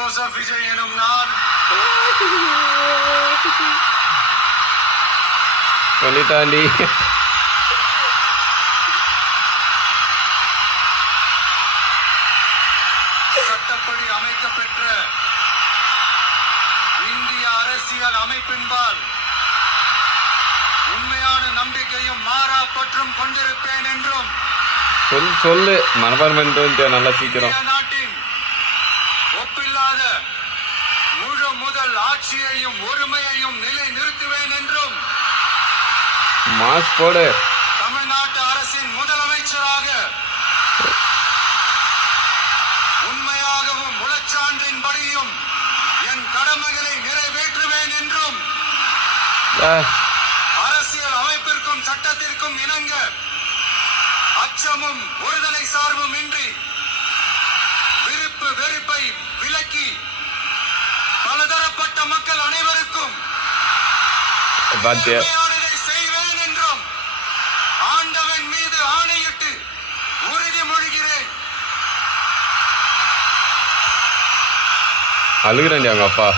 Joseph Vijay எனும் நான் சொல்லிட்டாண்டி. சட்டப்படி அமைக்கப்பெற்ற இந்திய அரசியல் அமைப்பின்பால் உண்மையான நம்பிக்கையும் மாறா பற்றும் கொண்டிருப்பேன் என்றும் சொல்லு மனப்பான்மை நல்லா சீக்கிரம். நாட்டின் ஒப்பில்லாத முழு முதல் ஆட்சியையும் ஒருமையையும் நிலை நிறுத்துவேன் என்றும் மாஸ் போடு. தமிழ்நாட்டு அரசின் முதலமைச்சராக உண்மையாகவும் உளச்சான்றின்படியும் என் கடமைகளை நிறைவேற்றுவேன் என்றும் அரசியல் அமைப்பிற்கும் சட்டத்திற்கும் இணங்க அச்சமும் ஒருதலை சார்பும் இன்றி விருப்பு வெறுப்பை விலக்கி பலதரப்பட்ட மக்கள் அனைவருக்கும் உண்மையானதை செய்வேன் என்றும் ஆண்டவன் மீது ஆணையிட்டு உறுதிமொழிகிறேன். அழுகுறாண்டி அவங்க அப்பா.